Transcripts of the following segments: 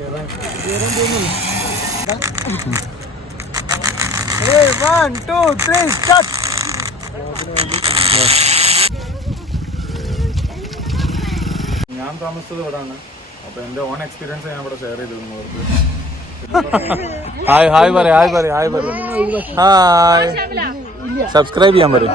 1, 2, 3, start. ഞാൻ താമസിച്ചത് ഇവിടെയാണ്. അപ്പൊ എന്റെ ഓൺ എക്സ്പീരിയൻസ് ഞാൻ ഇവിടെ ഷെയർ ചെയ്തിരുന്നു. ഹായ് ഹായ് പറ ഹായ് പറ ഹായ് പറ ഹായ്. സബ്സ്ക്രൈബ് ചെയ്യാൻ പറയും.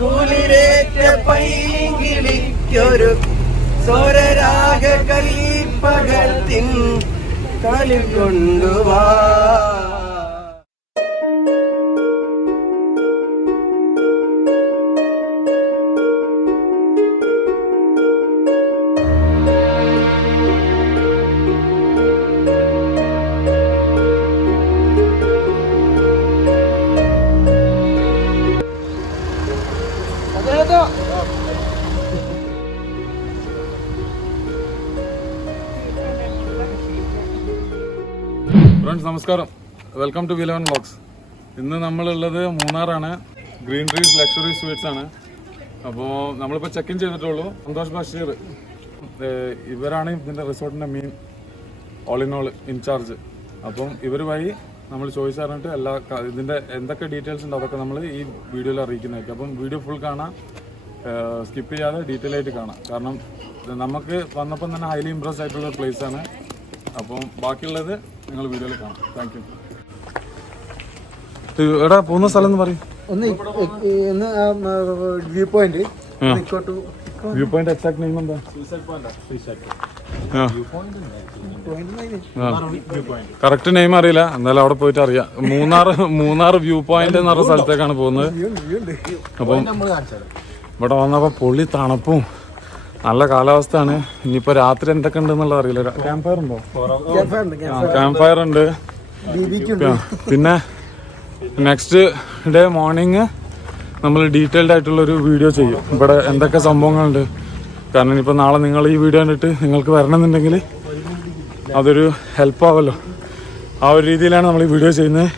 കുളിരേറ്റ പൈങ്കിളിക്കൊരു സ്വരരാഗ കൈപ്പകത്തിൻ കാലിൽ കൊണ്ടുവാ. ഫ്രണ്ട്സ് നമസ്കാരം, വെൽക്കം ടു വിലവൻ വ്ളോഗ്സ്. ഇന്ന് നമ്മളുള്ളത് മൂന്നാറാണ്. ഗ്രീൻ ട്രീസ് ലക്ഷറി സ്വീറ്റ്സ് ആണ്. അപ്പോൾ നമ്മളിപ്പോൾ ചെക്ക് ഇൻ ചെയ്തിട്ടുള്ളൂ. സന്തോഷ് ബഷീർ ഇവരാണ് ഇതിൻ്റെ റിസോർട്ടിൻ്റെ main all in all incharge. അപ്പം ഇവർ വഴി നമ്മൾ ചോദിച്ചറിഞ്ഞിട്ട് എല്ലാ ഇതിൻ്റെ എന്തൊക്കെ ഡീറ്റെയിൽസ് ഉണ്ട് അതൊക്കെ നമ്മൾ ഈ വീഡിയോയിൽ അറിയിക്കുന്നതായിരിക്കും. അപ്പം വീഡിയോ ഫുൾ കാണാം, സ്കിപ്പ് ചെയ്യാതെ ഡീറ്റെയിൽ ആയിട്ട് കാണാം. കാരണം നമുക്ക് വന്നപ്പം തന്നെ ഹൈലി ഇംപ്രസ്ഡ് ആയിട്ടുള്ള പ്ലേസ് ആണ്. അപ്പം ബാക്കിയുള്ളത് നിങ്ങൾ വീഡിയോയിൽ കാണാം. Thank you. എടാ പോകുന്ന സ്ഥലം എന്ന് പറയും. View point view point exact name എന്താ? കറക്റ്റ് നെയിം അറിയില്ല, എന്നാലും അവിടെ പോയിട്ട് അറിയാം. മൂന്നാർ വ്യൂ പോയിന്റ് എന്ന് പറഞ്ഞ സ്ഥലത്തേക്കാണ് പോകുന്നത്. അപ്പം ഇവിടെ വന്നപ്പോ പൊള്ളി തണുപ്പും നല്ല കാലാവസ്ഥയാണ്. ഇനിയിപ്പോ രാത്രി എന്തൊക്കെ ഉണ്ടെന്നുള്ളത് അറിയില്ല. ക്യാമ്പ് ഫയർ ഉണ്ടോ? ക്യാമ്പ് ഫയർ ഉണ്ട്. പിന്നെ നെക്സ്റ്റ് ഡേ മോർണിംഗ് നമ്മൾ ഡീറ്റെയിൽഡ് ആയിട്ടുള്ളൊരു വീഡിയോ ചെയ്യും ഇവിടെ എന്തൊക്കെ സംഭവങ്ങളുണ്ട്. കാരണം ഇനിയിപ്പോൾ നാളെ നിങ്ങൾ ഈ വീഡിയോ കണ്ടിട്ട് നിങ്ങൾക്ക് വരണമെന്നുണ്ടെങ്കിൽ അതൊരു ഹെൽപ്പാവുമല്ലോ. ആ ഒരു രീതിയിലാണ് നമ്മൾ ഈ വീഡിയോ ചെയ്യുന്നത്.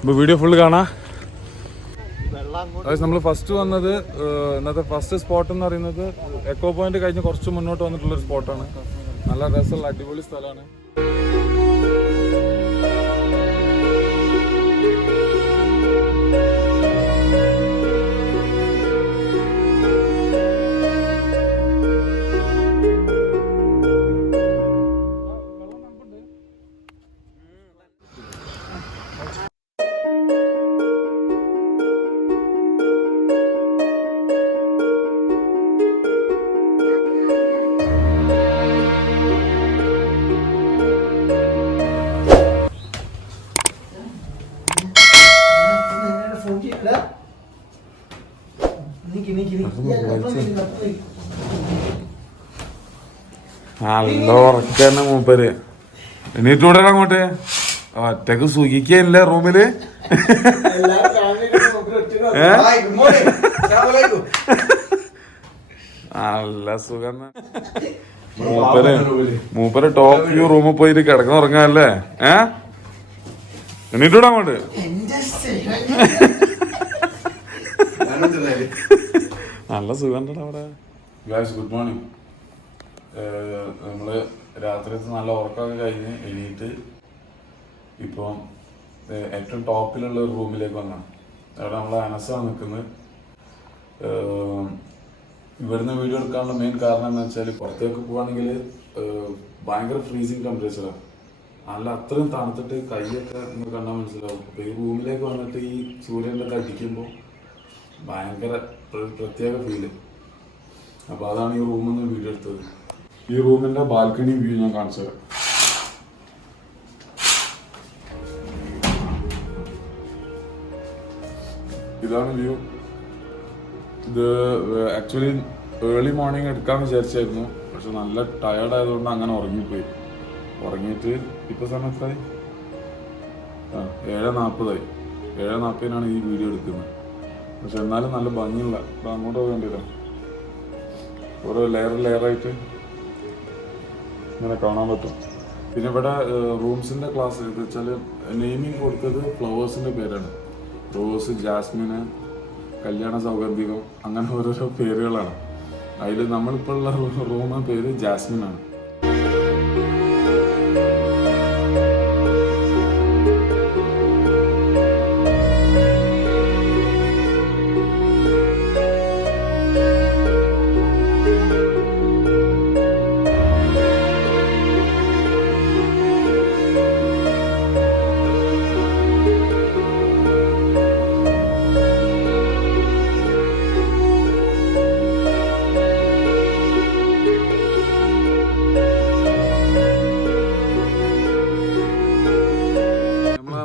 ഇപ്പോൾ വീഡിയോ ഫുള്ള് കാണാം. നമ്മൾ ഫസ്റ്റ് വന്നത് ഇന്നത്തെ ഫസ്റ്റ് സ്പോട്ട് എന്ന് പറയുന്നത് എക്കോ പോയിന്റ് കഴിഞ്ഞ് കുറച്ച് മുന്നോട്ട് വന്നിട്ടുള്ളൊരു സ്പോട്ടാണ്. നല്ല രസമുള്ള അടിപൊളി സ്ഥലമാണ്. നല്ല ഉറക്കന്നെ മൂപ്പര്. എണീറ്റൂടെ അങ്ങോട്ട് ഒറ്റക്ക് സുഖിക്കല്ലേ റൂമില്. നല്ല സുഖം. മൂപ്പര് ടോപ്പ് വ്യൂ റൂമിൽ പോയിട്ട് കിടക്കുന്ന ഉറങ്ങാല്ലേ. എണീറ്റൂടെ അങ്ങോട്ട്. നല്ല സുഖം അവിടെ. Good morning. നമ്മള് രാത്രിയത്തെ നല്ല ഉറക്കമൊക്കെ കഴിഞ്ഞ് എണീറ്റ് ഇപ്പം ഏറ്റവും ടോപ്പിലുള്ള ഒരു റൂമിലേക്ക് വന്നാണ്. അവിടെ നമ്മളെ അനസാണ് നിൽക്കുന്നത്. ഇവിടുന്ന് വീഡിയോ എടുക്കാനുള്ള മെയിൻ കാരണം എന്ന് വെച്ചാൽ പുറത്തേക്ക് പോവാണെങ്കിൽ ഭയങ്കര ഫ്രീസിങ് ടെമ്പറേച്ചറാണ്. നല്ല അത്രയും തണുത്തിട്ട് കൈയൊക്കെ നമുക്ക് കണ്ടാൽ മനസ്സിലാവും. അപ്പോൾ ഈ റൂമിലേക്ക് വന്നിട്ട് ഈ സൂര്യൻ്റെ ഒക്കെ അടിക്കുമ്പോൾ ഭയങ്കര പ്രത്യേക ഫീല്. അപ്പോൾ അതാണ് ഈ റൂമിൽ നിന്ന് വീഡിയോ എടുത്തത്. ഈ റൂമിന്റെ ബാൽക്കണി വ്യൂ ഞാൻ കാണിച്ചു തരാം. ഇതാണ് വ്യൂ. ഇത് ആക്ച്വലി ഏർലി മോർണിംഗ് എടുക്കാമെന്ന് വിചാരിച്ചായിരുന്നു, പക്ഷെ നല്ല ടയർഡ് ആയതുകൊണ്ട് അങ്ങനെ ഉറങ്ങിപ്പോയി. ഉറങ്ങിയിട്ട് ഇപ്പോൾ സമയത്തായി 7:40 7:40 ഈ വീഡിയോ എടുക്കുന്നത്. പക്ഷെ എന്നാലും നല്ല ഭംഗിയുള്ള അങ്ങോട്ട് വേണ്ടിയില്ല, ഓരോ ലെയറായിട്ട് ഇങ്ങനെ കാണാൻ പറ്റും. പിന്നെ ഇവിടെ റൂംസിന്റെ ക്ലാസ് ഇത് വെച്ചാൽ നെയിമിങ് കൊടുത്തത് ഫ്ലവേഴ്സിന്റെ പേരാണ്. റോസ്, ജാസ്മിന്, കല്യാണ സൗഗന്ധികം, അങ്ങനെ ഓരോരോ പേരുകളാണ്. അതിൽ നമ്മളിപ്പോൾ ഉള്ള റൂം പേര് ജാസ്മിനാണ്.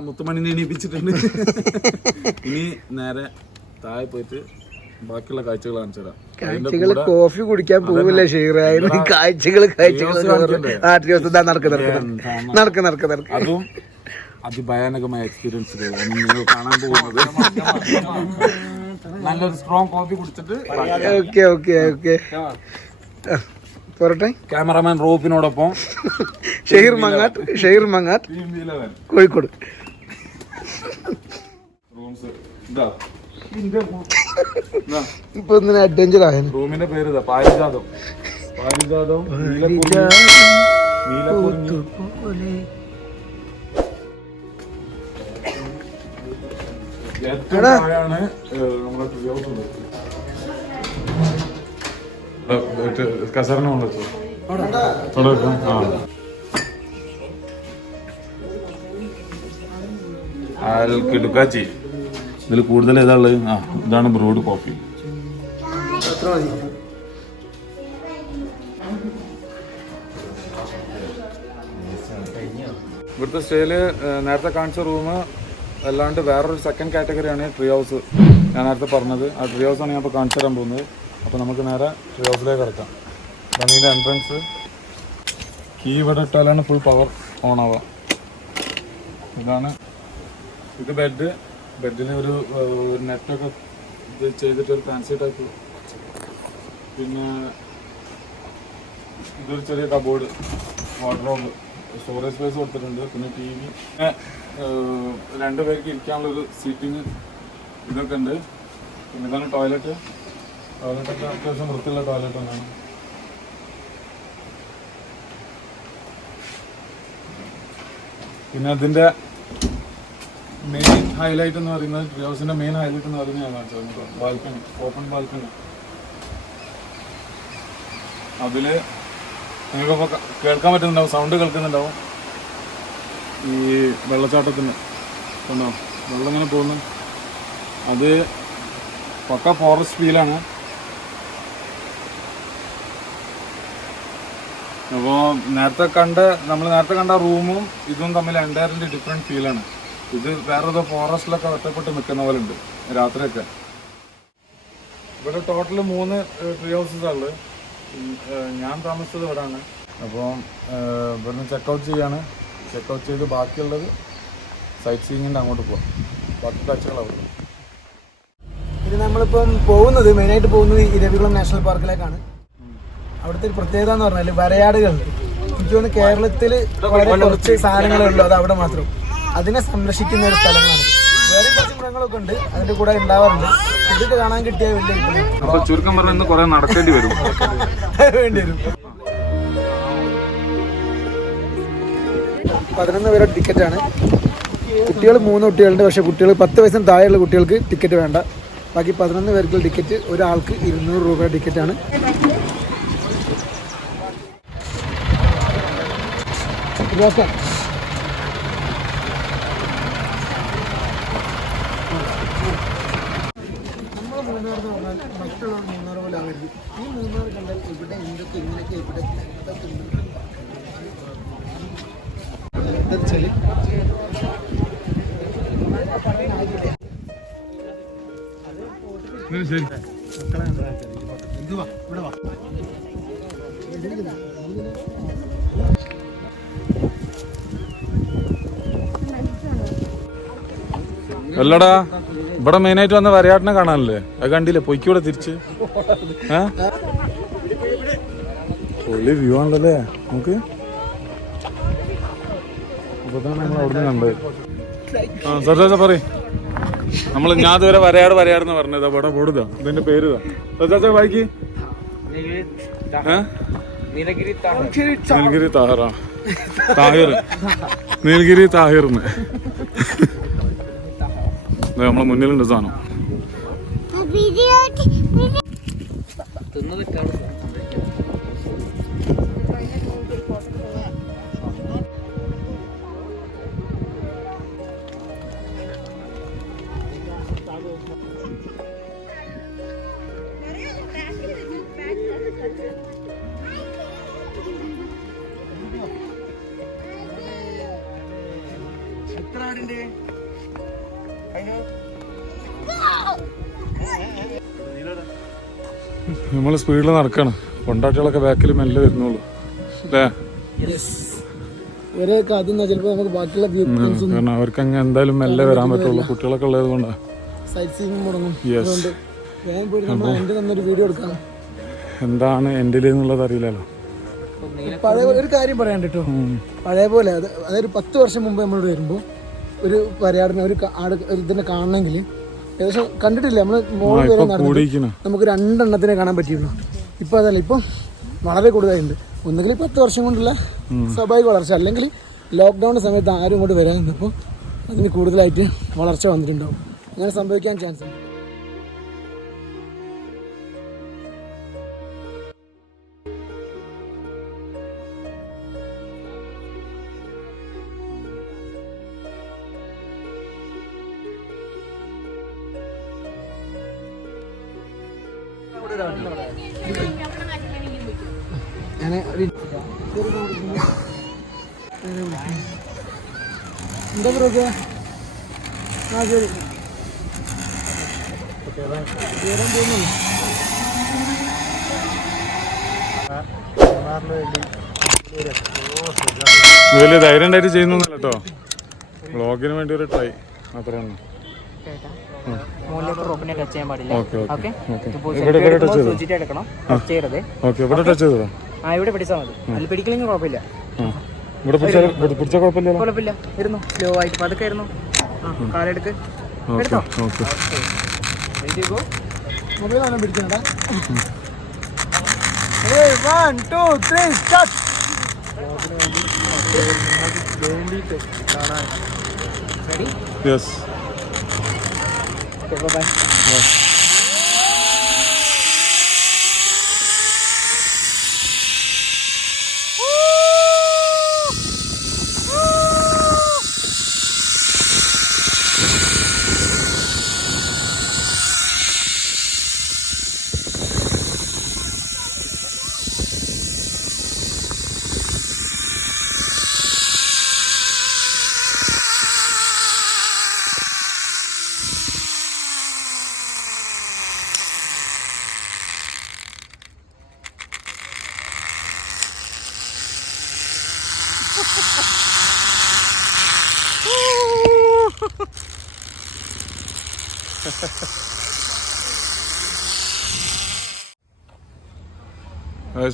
മുത്തുമണി എണീപ്പിച്ചിട്ടുണ്ട്. ഇനി നേരെ താഴെ പോയിട്ട് ബാക്കിയുള്ള കാഴ്ചകൾ കാണിച്ചു തരാം. കാഴ്ചകൾ കോഫി കുടിക്കാൻ പോവില്ല ഷെയർ കാഴ്ചകൾ നടക്ക്. അതും അതിഭയാനകമായ എക്സ്പീരിയൻസുകളാണ് നിങ്ങൾ കാണാൻ പോകുന്നത്. നല്ലൊരു സ്ട്രോങ് കോഫി കുടിച്ചിട്ട് പോരട്ടെ. ക്യാമറമാൻ റോപ്പിനോടൊപ്പം ഷെയർ മങ്ങാട്ട് കോഴിക്കോട്. ഇപ്പൊ അഡ്വഞ്ചർ ആയ റൂമിന്റെ പേര് പാരിജാതം. ഏറ്റവും താഴെയാണ് നമ്മുടെ കസറിനെ കൊണ്ടുവച്ചു. കിടുക്കാച്ചി. ഇതിൽ കൂടുതൽ ഏതാ ഉള്ളത്? ഇതാണ് ബ്രൂഡ് കോഫി. ഇവിടുത്തെ സ്റ്റേയില് നേരത്തെ കാണിച്ച റൂം അല്ലാണ്ട് വേറൊരു സെക്കൻഡ് കാറ്റഗറിയാണ് ട്രീ ഹൗസ്. ഞാൻ നേരത്തെ പറഞ്ഞത് ആ ട്രീ ഹൗസാണ് ഞാൻ ഇപ്പോൾ കാണിച്ചു തരാൻ പോകുന്നത്. അപ്പോൾ നമുക്ക് നേരെ ട്രീ ഹൗസിലേക്ക് കിടക്കാം. ഇതാണ് ഇതിൻ്റെ എൻട്രൻസ്. കീ ഇവിടെ ഇട്ടാലാണ് ഫുൾ പവർ ഓൺ ആവുക. ഇതാണ് ഇത് ബെഡിന് ഒരു നെറ്റൊക്കെ ഇത് ചെയ്തിട്ട് ഒരു ഫാൻസി ടൈപ്പ്. പിന്നെ ഇതൊരു ചെറിയ കബോർഡ്, വാർഡ്രോബ്, സ്റ്റോറേജ് സ്പേസ് കൊടുത്തിട്ടുണ്ട്. പിന്നെ ടി വി, പിന്നെ 2 പേർക്ക് ഇരിക്കാനുള്ളൊരു സീറ്റിങ് ഇതൊക്കെ ഉണ്ട്. പിന്നെ ഇതാണ് ടോയ്ലറ്റൊക്കെ അത്യാവശ്യം വൃത്തിയുള്ള ടോയ്ലറ്റ് തന്നെയാണ്. പിന്നെ അതിൻ്റെ മെയിൻ ഹൈലൈറ്റ് എന്ന് പറയുന്നത് ട്രീ ഹൗസിൻ്റെ മെയിൻ ഹൈലൈറ്റ് എന്ന് പറയുന്നത് ഞാൻ കാണിച്ചത് ബാൽക്കണി, ഓപ്പൺ ബാൽക്കണി. അതിൽ നിങ്ങൾക്കിപ്പോൾ കേൾക്കാൻ പറ്റുന്നുണ്ടാവും, സൗണ്ട് കേൾക്കുന്നുണ്ടാവും. ഈ വെള്ളച്ചാട്ടത്തിന് കണ്ടോ വെള്ളം ഇങ്ങനെ പോകുന്നു. അത് പക്ക ഫോറസ്റ്റ് ഫീലാണ്. അപ്പോൾ നമ്മൾ നേരത്തെ കണ്ട റൂമും ഇതും തമ്മിൽ എൻ്റയർലി ഡിഫറെൻറ്റ് ഫീലാണ്. ഇത് വേറെ ഫോറസ്റ്റിലൊക്കെ ഒറ്റപ്പെട്ട് നിൽക്കുന്ന പോലെ ഉണ്ട് രാത്രിയൊക്കെ. ഇവിടെ ടോട്ടൽ 3 ട്രീ ഹൗസസാണ് ഉള്ളത്. ഞാൻ താമസിച്ചത് ഇവിടെയാണ്. അപ്പോൾ ഇവിടുന്ന് ചെക്കൗട്ട് ചെയ്യാണ്. ചെക്കൗട്ട് ചെയ്ത് ബാക്കിയുള്ളത് സൈറ്റ് സീയിങ്ങിൻ്റെ അങ്ങോട്ട് പോവാം. ബാക്കി കാഴ്ചകളാവും. ഇത് നമ്മളിപ്പം പോകുന്നത് മെയിനായിട്ട് പോകുന്നത് ഇരവികുളം നാഷണൽ പാർക്കിലേക്കാണ്. അവിടുത്തെ ഒരു പ്രത്യേകത എന്ന് പറഞ്ഞാൽ വരയാടുകൾ. എനിക്ക് തോന്നുന്നു കേരളത്തിൽ വളരെ കുറച്ച് സാധനങ്ങളുള്ളൂ, അത് അവിടെ മാത്രം. അതിനെ സംരക്ഷിക്കുന്ന ഒരു സ്ഥലങ്ങളാണ്. വേറെ കുറച്ച് മൃഗങ്ങളൊക്കെ ഉണ്ട് അതിന്റെ കൂടെ ഉണ്ടാവാറുണ്ട്. ഇതൊക്കെ കാണാൻ കിട്ടിയ വലിയ ചുരുക്കം പറഞ്ഞാൽ കുറെ നടക്കേണ്ടി വരും. വേണ്ടി വരും. 11 പേരുടെ ടിക്കറ്റാണ്. കുട്ടികൾ 3 കുട്ടികളുണ്ട്. പക്ഷേ കുട്ടികൾ 10 വയസ്സിന് താഴെയുള്ള കുട്ടികൾക്ക് ടിക്കറ്റ് വേണ്ട. ബാക്കി 11 പേർക്കുള്ള ടിക്കറ്റ് ഒരാൾക്ക് 200 രൂപയുടെ ടിക്കറ്റാണ്. നമ്മൾ മൂന്നാർ എന്ന് പറഞ്ഞാൽ മറ്റുള്ള മൂന്നാർ പോലെ ആവരുത്. ഈ മൂന്നാർ കണ്ടാൽ ഇവിടെ എന്തൊക്കെ ഇങ്ങനെയൊക്കെ ഇവിടെ എന്തൊക്കെ ഉണ്ട്. എന്താ ശരി അല്ലടാ ഇവിടെ മെയിനായിട്ട് വന്ന വരയാട്ടിനെ കാണാനല്ലേ? അത് കണ്ടില്ലേ? പൊയ്ക്കൂടെ തിരിച്ച് പൊളി വ്യൂ ആണല്ലേ നമുക്ക്. അപ്പൊ നമ്മൾ അവിടുന്ന് കണ്ടത്. സർ പറയും നമ്മൾ ഞാൻ ഇതുവരെ വരയാടെന്ന് പറഞ്ഞത് ഇവിടെ കൂടുക ഇതിന്റെ പേര് വായിക്ക്. നീലഗിരി നീലഗിരി താഹിർന്ന് നമ്മളെ മുന്നിലുണ്ട് സാധനം. നമ്മള് സ്പീഡിൽ നടക്കാണ്. കൊണ്ടാട്ടികളൊക്കെ ബാക്കിൽ മെല്ലെ വരുന്നുള്ളൂ അല്ലേ? കാരണം അവർക്ക് അങ്ങ് എന്തായാലും മെല്ലെ വരാൻ പറ്റുള്ളൂ. കുട്ടികളൊക്കെ ഉള്ളത് കൊണ്ടാ. എന്താണ് എൻ്റെ എന്നുള്ളത് അറിയില്ലല്ലോ. പഴയ ഒരു കാര്യം പറയാൻ കേട്ടോ, പഴയ പോലെ അതായത് 10 വർഷം മുമ്പ് നമ്മളോട് വരുമ്പോൾ ഒരു വരയാടിനെ ഒരു ഇതിനെ കാണണമെങ്കിൽ ഏകദേശം കണ്ടിട്ടില്ല നമ്മൾ മോളിൽ വരെ നടന്നു നമുക്ക് 2 എണ്ണത്തിനെ കാണാൻ പറ്റിയുള്ളൂ. ഇപ്പം അതല്ല, ഇപ്പം വളരെ കൂടുതലായിട്ടുണ്ട്. ഒന്നുകിൽ 10 വർഷം കൊണ്ടുള്ള സ്വാഭാവിക വളർച്ച, അല്ലെങ്കിൽ ലോക്ക്ഡൗൺ സമയത്ത് ആരും ഇങ്ങോട്ട് വരാൻ നിന്നപ്പോൾ അതിന് കൂടുതലായിട്ട് വളർച്ച വന്നിട്ടുണ്ടാവും. അങ്ങനെ സംഭവിക്കാൻ ചാൻസ് ഉണ്ട്. എന്താ പറയുക? ആ ശരി വലിയ ധൈര്യം ഉണ്ടായിട്ട് ചെയ്യുന്നൊന്നല്ല കേട്ടോ. വ്ളോഗിന് വേണ്ടി ഒരു ട്രൈ അത്രയാണ്. ഇവിടെ പിടിച്ചാൽ മതി. അതിൽ പിടിക്കലെങ്കിൽ കുഴപ്പമില്ല. ഇവിടെ പിടിച്ചാൽ കുഴപ്പമില്ല. ഇരുന്നു സ്ലോ ആയിട്ട് പതുക്കെ ഇരുന്നു. കാലെടുക്ക്. മൊബൈലാണ് പിടിക്കണടാ. 1 2 3 start. Ready? Yes. Okay bye.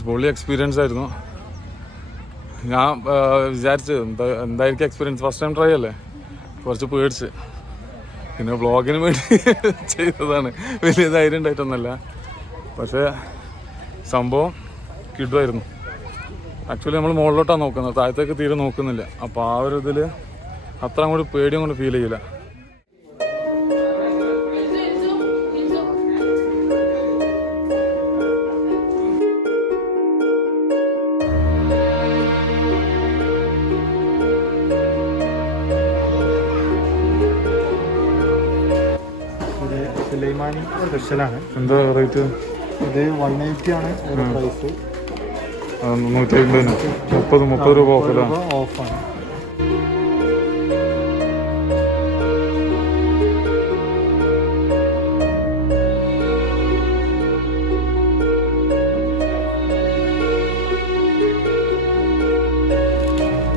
പൊളി എക്സ്പീരിയൻസ് ആയിരുന്നു. ഞാൻ വിചാരിച്ചു എന്തായിരിക്കും എക്സ്പീരിയൻസ്, ഫസ്റ്റ് ടൈം ട്രൈ അല്ലേ, കുറച്ച് പേടിച്ച്. പിന്നെ വ്ളോഗിന് വേണ്ടി ചെയ്തതാണ്, വലിയ ധൈര്യം ഉണ്ടായിട്ടൊന്നുമല്ല. പക്ഷേ സംഭവം കിട്ടുമായിരുന്നു. ആക്ച്വലി നമ്മൾ മുകളിലോട്ടാണ് നോക്കുന്നത്, താഴത്തേക്ക് തീരെ നോക്കുന്നില്ല. അപ്പോൾ ആ ഒരു ഇതിൽ അത്ര അങ്ങോട്ട് പേടിയും കൊണ്ട് ഫീൽ ചെയ്യില്ല. സുലൈമാനി സ്പെഷ്യലാണ്. എന്താ റേറ്റ്? ഇത് 180 ആണ് പ്രൈസ്. 150 30 രൂപ ഓഫിലാണ്. ഓഫാണ്.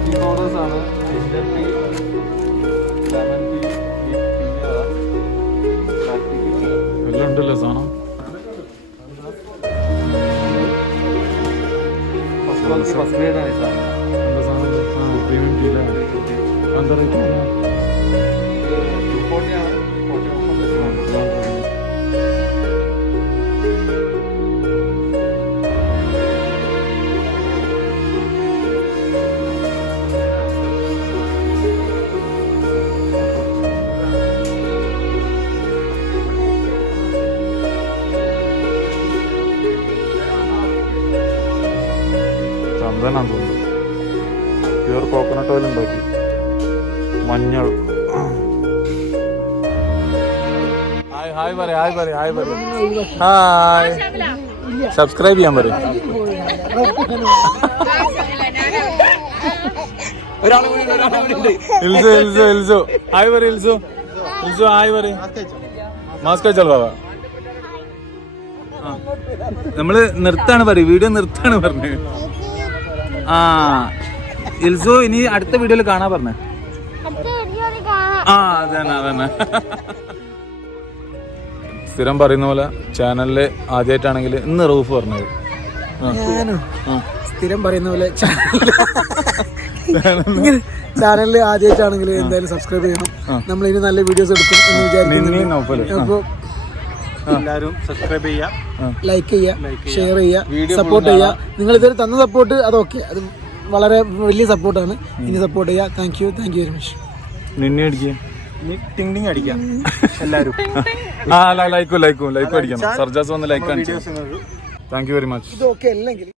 ടീ പൗഡേഴ്സ് ആണ്. ജിഞ്ചർ ടീ, ലെമൺ ടീ, എല്ലാം ഉണ്ടല്ലോ സാധനം. ഫസ്റ്റ് ഗ്രേഡ് ആണ് സാർ. എന്താ സാധനം? പ്രീമിയം ടീ അല്ലേ? എന്താ റേറ്റ്? 240 ആണ്. 40 ഓഫർ. ചന്ദനാന്ന് തോന്നുന്നു. പ്യൂർ കോക്കനട്ട് ഓയിൽ ഉണ്ടാക്കി. മഞ്ഞൾ. ഹായ് ഹായ് പറ ഹായ് പറ ഹായ് പറ ഹായ്. സബ്സ്ക്രൈബ് ചെയ്യാൻ പറയും. ഇൽസു ഇൽസു ഇൽസു ഹായ് പറ. ഇൽസു ഇൽസു ഹായ് പറ. മാസ്ക് വെച്ചാൽ ബാബാ. നമ്മള് നിർത്താണ് പറയും. വീഡിയോ നിർത്താണ് പറഞ്ഞത്. ആ ഇൽസു ഇനി അടുത്ത വീഡിയോയിൽ കാണാ പറഞ്ഞ. ആ അതന്നെ അതന്നെ. സ്ഥിരം പറയുന്ന പോലെ ചാനലില് ആദ്യമായിട്ടാണെങ്കിൽ ഇന്ന് റൂഫ് പറഞ്ഞത്. ഞാനും സ്ഥിരം പറയുന്ന പോലെ ചാനലിൽ ആദ്യമായിട്ടാണെങ്കിൽ എന്തായാലും സബ്സ്ക്രൈബ് ചെയ്യണം. നമ്മൾ ഇനി നല്ല വീഡിയോസ് എടുക്കും എന്ന് വിചാരിക്കുന്നു. അപ്പോൾ എല്ലാവരും സബ്സ്ക്രൈബ് ചെയ്യുക, ലൈക്ക് ചെയ്യുക, ഷെയർ ചെയ്യുക, സപ്പോർട്ട് ചെയ്യുക. നിങ്ങൾ ഇതുവരെ തന്ന സപ്പോർട്ട് അതൊക്കെ അത് വളരെ വലിയ സപ്പോർട്ടാണ്. ഇനി സപ്പോർട്ട് ചെയ്യുക. Thank you very much. നിന്നെ അടിക്കുക. ടിങ് ടിങ് അടിക്കാം എല്ലാവരും. ആ ലൈക്കും അടിക്കണം. സർജാസ് വന്ന് ലൈക്ക് കാണിച്ചു. Thank you very much. ഇതൊക്കെ അല്ലെങ്കിൽ